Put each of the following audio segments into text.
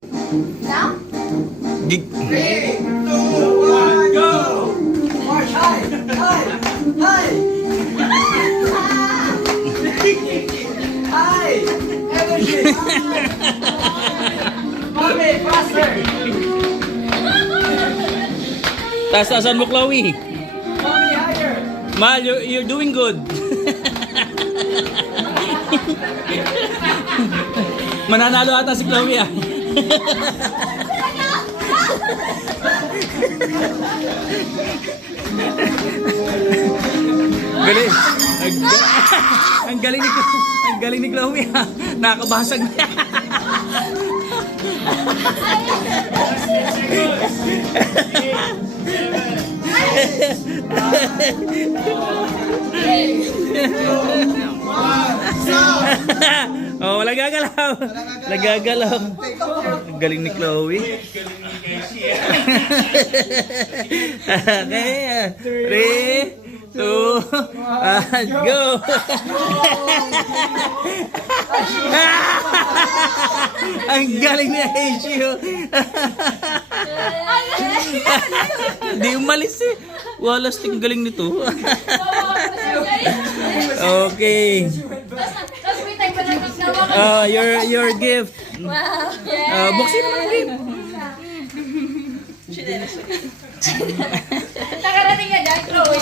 Now? Gig. 3, 2, 1, go! March high! High! High! High! Energy! Mommy, faster! Taas-taasan mo, Chloe. Mommy, higher! Mal, you're doing good. Mananalo ata si Chloe ah. Galing. Ang galing ni Chloe ah. Nakakabasag na. Oh, wala gagalaw. Wala gagalaw. Galing ni Chloe. Okay. 3, 2, go. Ang galing ni Aishio. Hindi umalis eh. Walas, ting galing nito. Okay. Your gift. Wow. Buksin mo ang gift. Nakarating ka dyan, Chloe.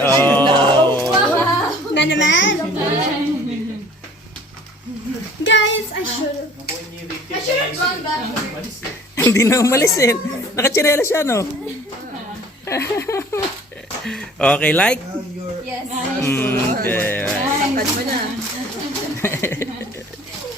Oh. Na naman. Guys, I should have gone back. Hindi na umalis eh. Nakachinela siya, no? Okay, like? Yes. Okay. Tangkad mo na.